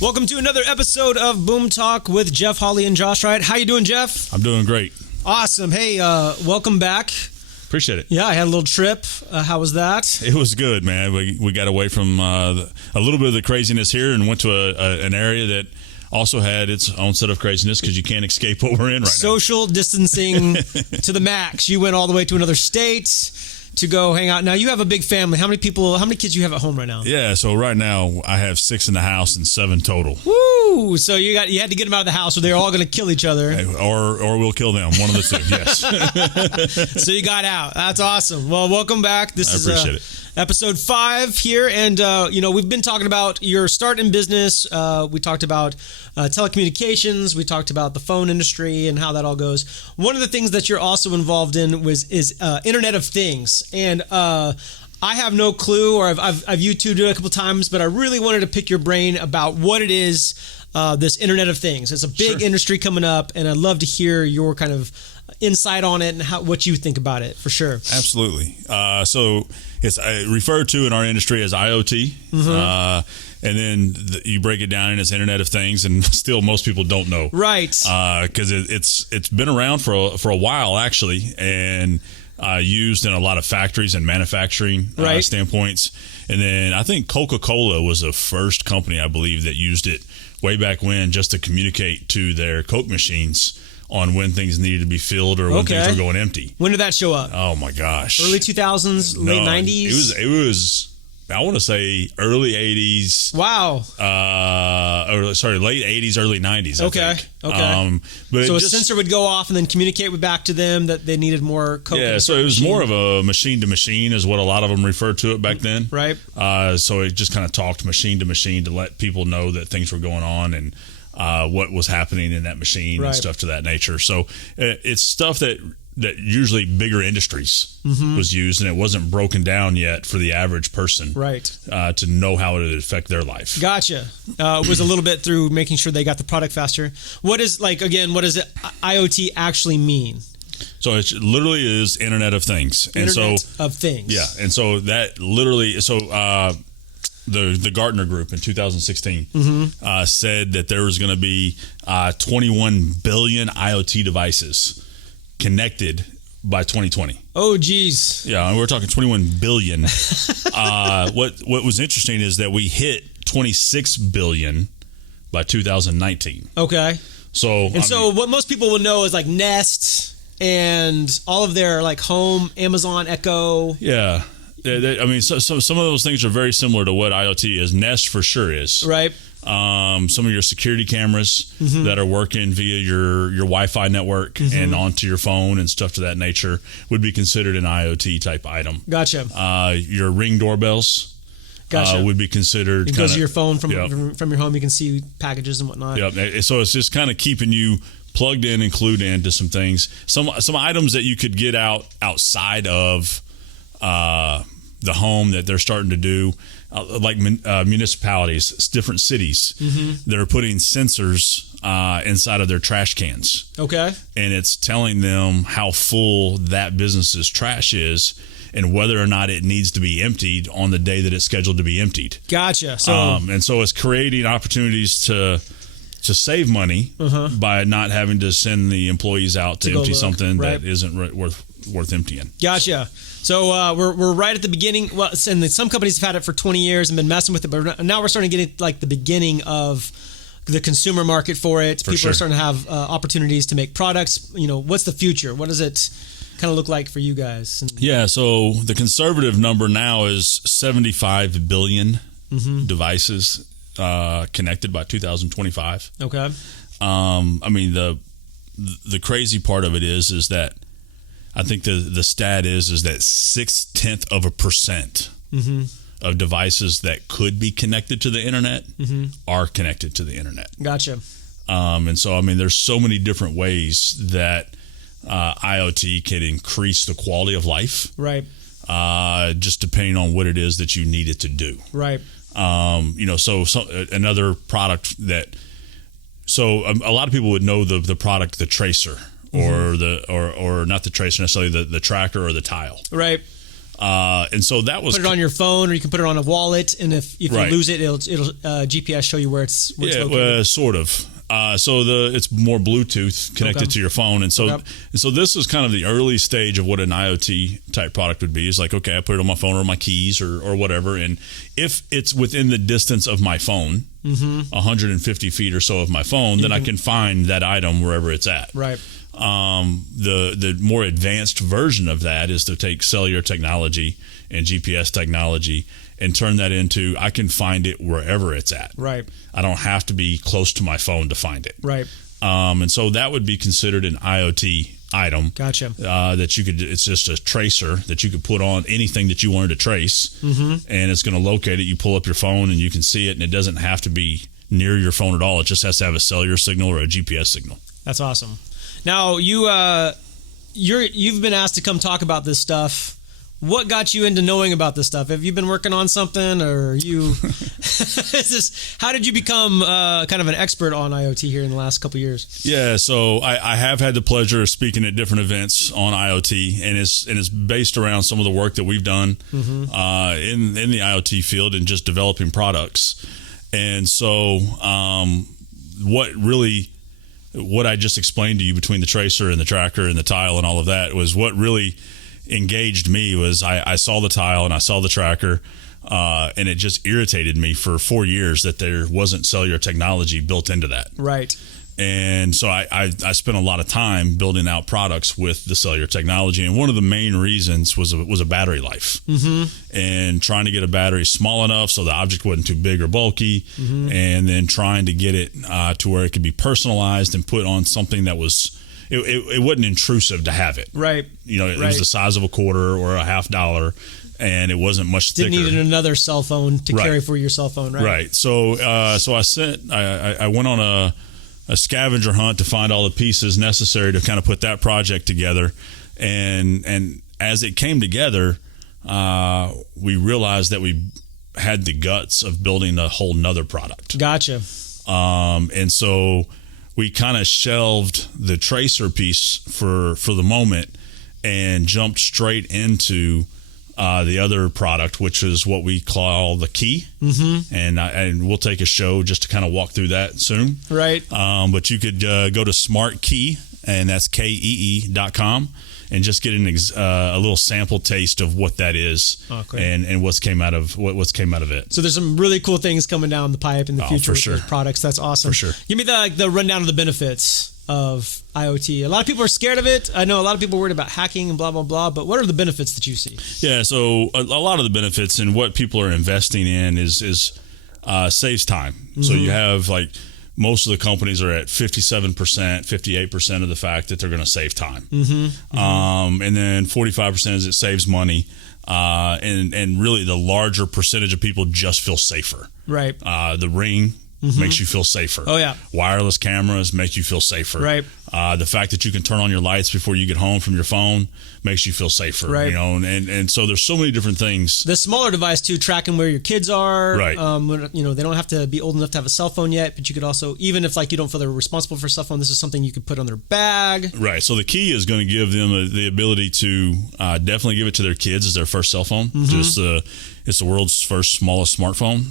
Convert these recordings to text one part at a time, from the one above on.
Welcome to another episode of Boom Talk with Jeff Hawley and Josh Wright. How you doing, Jeff? I'm doing great. Awesome. Hey, welcome back. Appreciate it. Yeah, I had a little trip. How was that? It was good, man. We got away from a little bit of the craziness here and went to an area that also had its own set of craziness because you can't escape what we're in right now. Social distancing to the max. You went all the way to another state to go hang out. Now, you have a big family. How many kids do you have at home right now? Yeah, so right now I have 6 in the house and 7 total. Woo! So you had to get them out of the house or they're all going to kill each other. Or we'll kill them. One of the two, yes. So you got out. That's awesome. Well, welcome back. I appreciate it. Episode 5 here, and we've been talking about your start in business. We talked about telecommunications. We talked about the phone industry and how that all goes. One of the things that you're also involved in is Internet of Things, and I have no clue, or I've YouTubed it a couple times, but I really wanted to pick your brain about what it is. This Internet of Things. It's a big industry coming up, and I'd love to hear your kind of insight on it and what you think about it, for sure. Absolutely. So it's referred to in our industry as IoT, and then you break it down and it's Internet of Things, and still most people don't know, right? Because it's been around for a while actually, and used in a lot of factories and manufacturing standpoints. And then I think Coca-Cola was the first company, I believe, that used it way back when, just to communicate to their Coke machines on when things needed to be filled or when things were going empty. When did that show up? Oh my gosh. Early 2000s, late 90s? It was I want to say early 80s. Wow. Late 80s, early 90s. I think. But so a sensor would go off and then communicate back to them that they needed more Coke. Yeah, so it was more of a machine to machine is what a lot of them referred to it back then. Right. So it just kind of talked machine to machine to let people know that things were going on and what was happening in that machine and stuff to that nature. So it's stuff that usually bigger industries was used, and it wasn't broken down yet for the average person to know how it would affect their life. Gotcha. It was a little bit through making sure they got the product faster. What does IoT actually mean? So it literally is Internet of Things. Internet of Things. Yeah, and so that literally, the Gartner Group in 2016 said that there was going to be 21 billion IoT devices connected by 2020. Oh, geez. Yeah, and we're talking 21 billion. What was interesting is that we hit 26 billion by 2019. Okay. So what most people would know is like Nest and all of their like home, Amazon Echo. Yeah. So some of those things are very similar to what IoT is. Nest for sure is. Right. Some of your security cameras that are working via your Wi-Fi network and onto your phone and stuff to that nature would be considered an IoT type item. Gotcha. Your Ring doorbells would be considered. It goes to your phone from your home. You can see packages and whatnot. Yep. So it's just kind of keeping you plugged in and clued into some things. Some items that you could get outside of the home that they're starting to do, like municipalities, different cities that are putting sensors inside of their trash cans. Okay. And it's telling them how full that business's trash is and whether or not it needs to be emptied on the day that it's scheduled to be emptied. Gotcha. So and so it's creating opportunities to save money by not having to send the employees out to empty something that isn't worth emptying. Gotcha. So we're right at the beginning. Well, and some companies have had it for 20 years and been messing with it, but now we're starting to get like the beginning of the consumer market for it. People are starting to have opportunities to make products. What's the future? What does it kind of look like for you guys? Yeah, so the conservative number now is 75 billion devices connected by 2025. Okay. The crazy part of it is that I think the stat is that 0.6% of devices that could be connected to the internet are connected to the internet. Gotcha. And so, there's so many different ways that IoT can increase the quality of life. Right. Just depending on what it is that you need it to do. Right. Another product that, a lot of people would know the product, the tracer. Or or not the tracer necessarily, the tracker or the tile. Right. And so that was put it on your phone, or you can put it on a wallet, and if you Right. lose it, it'll GPS show you where it's located. Sort of. So it's more Bluetooth connected to your phone, and so this is kind of the early stage of what an IoT type product would be. It's like, okay, I put it on my phone or my keys or whatever, and if it's within the distance of my phone, 150 feet or so of my phone, then I can find that item wherever it's at. Right. The more advanced version of that is to take cellular technology and GPS technology and turn that into, I can find it wherever it's at. Right. I don't have to be close to my phone to find it. Right. And so that would be considered an IoT item. Gotcha. That you could, it's just a tracer that you could put on anything that you wanted to trace, and it's going to locate it. You pull up your phone and you can see it, and it doesn't have to be near your phone at all. It just has to have a cellular signal or a GPS signal. That's awesome. Now you've been asked to come talk about this stuff. What got you into knowing about this stuff? Have you been working on something, or how did you become kind of an expert on IoT here in the last couple of years? Yeah, so I have had the pleasure of speaking at different events on IoT, and it's based around some of the work that we've done in the IoT field and just developing products. And so what I just explained to you between the tracer and the tracker and the tile and all of that was what really engaged me. Was I saw the tile and I saw the tracker, and it just irritated me for 4 years that there wasn't cellular technology built into that. Right. And so I spent a lot of time building out products with the cellular technology, and one of the main reasons was a battery life, and trying to get a battery small enough so the object wasn't too big or bulky, and then trying to get it to where it could be personalized and put on something that was it wasn't intrusive to have it. Right. It was the size of a quarter or a $50, and it wasn't much thicker. Didn't need another cell phone to carry for your cell phone, right? Right. So I went on a scavenger hunt to find all the pieces necessary to kind of put that project together, and as it came together, we realized that we had the guts of building a whole nother product. Gotcha. And so we kind of shelved the tracer piece for the moment and jumped straight into the other product, which is what we call the key. And we'll take a show just to kind of walk through that soon. Right. But you could go to Smart Key, and that's KEE.com, and just get a little sample taste of what that is, and what's came out of it. So there's some really cool things coming down the pipe in the future with those products. That's awesome. For sure. Give me the rundown of the benefits of IoT. A lot of people are scared of it. I know a lot of people are worried about hacking and blah, blah, blah, but what are the benefits that you see? Yeah, so a lot of the benefits and what people are investing in is saves time. So you have most of the companies are at 57%, 58% of the fact that they're going to save time. And then 45% is it saves money. And really the larger percentage of people just feel safer. Right. The Ring makes you feel safer. Oh, yeah. Wireless cameras make you feel safer. Right. The fact that you can turn on your lights before you get home from your phone makes you feel safer. Right. And so there's so many different things. The smaller device too, tracking where your kids are. Right. They don't have to be old enough to have a cell phone yet, but you could also, even if you don't feel they're responsible for a cell phone, this is something you could put on their bag. Right. So the key is going to give them the ability to definitely give it to their kids as their first cell phone. It's the world's first smallest smartphone.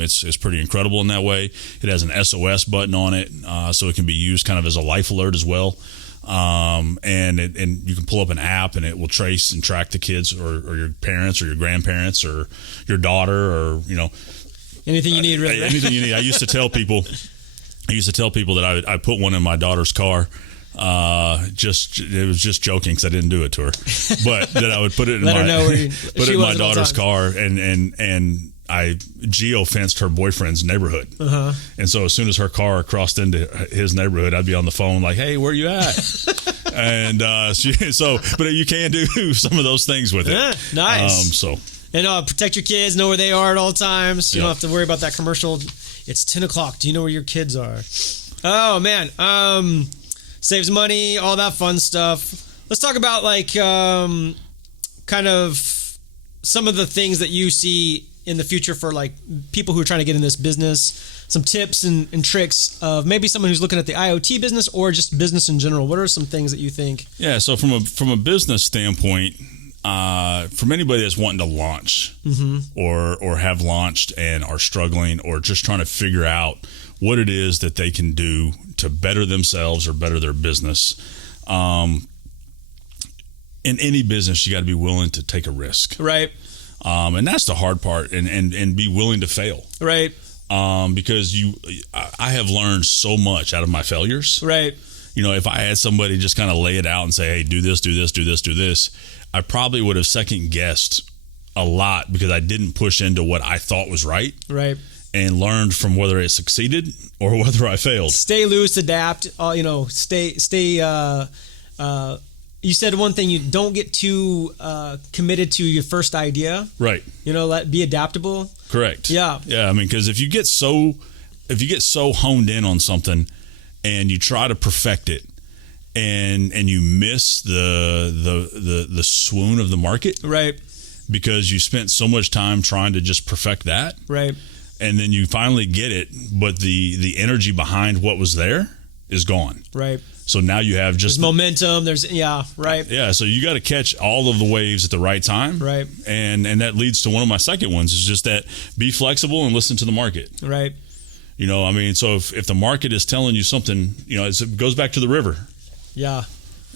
It's pretty incredible in that way. It has an SOS button on it, so it can be used kind of as a life alert as well. And you can pull up an app, and it will trace and track the kids or your parents or your grandparents or your daughter or anything you need. Really, anything you need. I used to tell people that I put one in my daughter's car. It was just joking because I didn't do it to her, but that I would put it in my daughter's car, and I geo-fenced her boyfriend's neighborhood. And so as soon as her car crossed into his neighborhood, I'd be on the phone like, "Hey, where you at?" And but you can do some of those things with it. Yeah, nice. And protect your kids, know where they are at all times. You don't have to worry about that commercial. It's 10 o'clock. Do you know where your kids are? Oh man. Saves money, all that fun stuff. Let's talk about kind of some of the things that you see in the future for people who are trying to get in this business. Some tips and tricks of maybe someone who's looking at the IoT business or just business in general. What are some things that you think? Yeah, so from a business standpoint, from anybody that's wanting to launch or have launched and are struggling or just trying to figure out what it is that they can do to better themselves or better their business. In any business, you got to be willing to take a risk. Right. And that's the hard part, and be willing to fail. Right. Because I have learned so much out of my failures. Right. You know, if I had somebody just kind of lay it out and say, hey, do this, do this, do this, do this, I probably would have second guessed a lot because I didn't push into what I thought was right. Right. And learned from whether it succeeded or whether I failed. Stay loose, adapt, you said one thing, you don't get too committed to your first idea. Right. Be adaptable. Correct. Yeah. Yeah. I mean, because if you get so honed in on something and you try to perfect it and you miss the swoon of the market. Right. Because you spent so much time trying to just perfect that. Right. And then you finally get it, but the energy behind what was there is gone. Right. So now you have just momentum. Right. Yeah. So you got to catch all of the waves at the right time. Right. And that leads to one of my second ones is just that be flexible and listen to the market. Right. So if the market is telling you something, it goes back to the river. Yeah.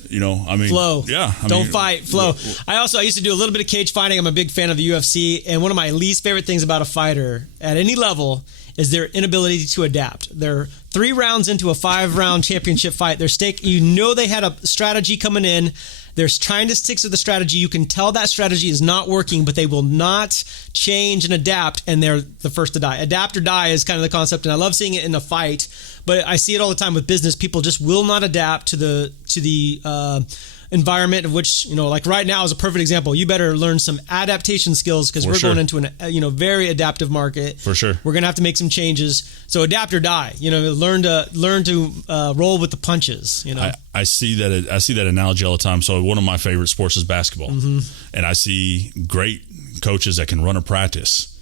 Flow. Yeah. Don't fight. Flow. I used to do a little bit of cage fighting. I'm a big fan of the UFC. And one of my least favorite things about a fighter at any level is their inability to adapt. They're 3 rounds into a 5-round championship fight. They had a strategy coming in. They're trying to stick to the strategy. You can tell that strategy is not working, but they will not change and adapt, and they're the first to die. Adapt or die is kind of the concept, and I love seeing it in a fight, but I see it all the time with business. People just will not adapt to the environment of which, like right now is a perfect example. You better learn some adaptation skills because we're going into a very adaptive market. For sure. We're going to have to make some changes. So adapt or die, learn to roll with the punches, I see that analogy all the time. So one of my favorite sports is basketball. And I see great coaches that can run a practice,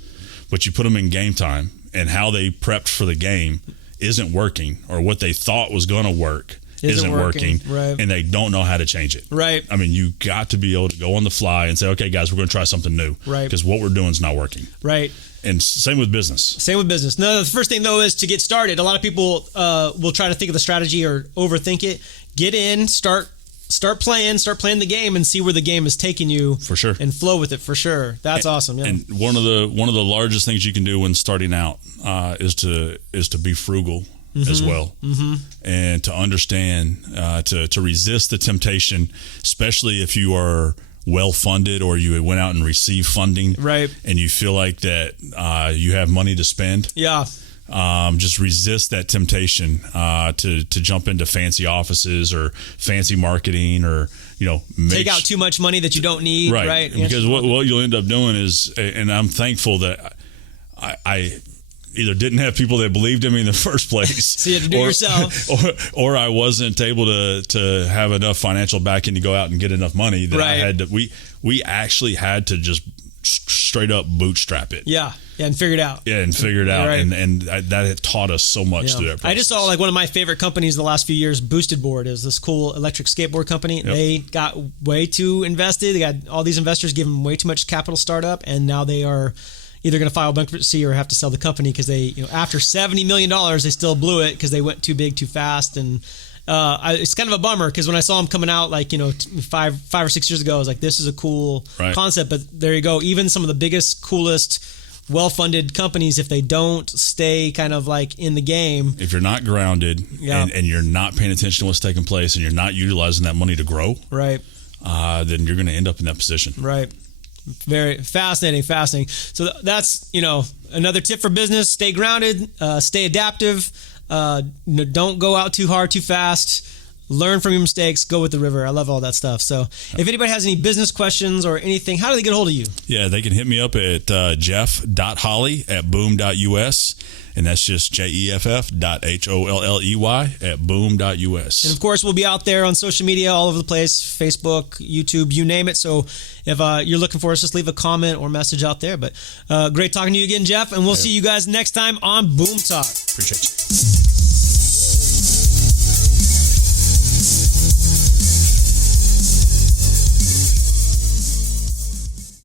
but you put them in game time and how they prepped for the game isn't working, or what they thought was going to work isn't working, right. And they don't know how to change it. Right. I mean, you got to be able to go on the fly and say, okay, guys, we're going to try something new. Right. Because what we're doing is not working. Right. And same with business. No, the first thing, though, is to get started. A lot of people will try to think of the strategy or overthink it. Get in, start playing the game and see where the game is taking you. For sure. And flow with it, for sure. That's awesome. Yeah. And one of the largest things you can do when starting out is to be frugal. As well, and to understand, to resist the temptation, especially if you are well funded or you went out and received funding, right? And you feel like that you have money to spend. Yeah. Just resist that temptation to jump into fancy offices or fancy marketing or take out too much money that you don't need. Right. Because what you'll end up doing is, and I'm thankful that I either didn't have people that believed in me in the first place. So you had to do it yourself. Or I wasn't able to have enough financial backing to go out and get enough money that I had to, we actually had to just straight up bootstrap it. Yeah. Yeah. And figure it out. Yeah. And figure it out. Right. And that had taught us so much through that process. I just saw one of my favorite companies the last few years, Boosted Board, is this cool electric skateboard company. Yep. They got way too invested. They got all these investors giving way too much capital startup. And now they are either going to file bankruptcy or have to sell the company because they, after $70 million, they still blew it because they went too big too fast. And it's kind of a bummer because when I saw them coming out 5 or 6 years ago, I was like, this is a cool concept. But there you go. Even some of the biggest, coolest, well-funded companies, if they don't stay kind of in the game. If you're not grounded and you're not paying attention to what's taking place and you're not utilizing that money to grow, right, then you're going to end up in that position. Right. Very fascinating. So that's, another tip for business. Stay grounded, stay adaptive. Don't go out too hard, too fast. Learn from your mistakes. Go with the river. I love all that stuff. So if anybody has any business questions or anything, how do they get a hold of you? Yeah, they can hit me up at jeff.holley@boom.us. And that's just jeff.holley@boom.us. And of course, we'll be out there on social media all over the place, Facebook, YouTube, you name it. So if you're looking for us, just leave a comment or message out there. But great talking to you again, Jeff. And we'll see you guys next time on Boom Talk. Appreciate you.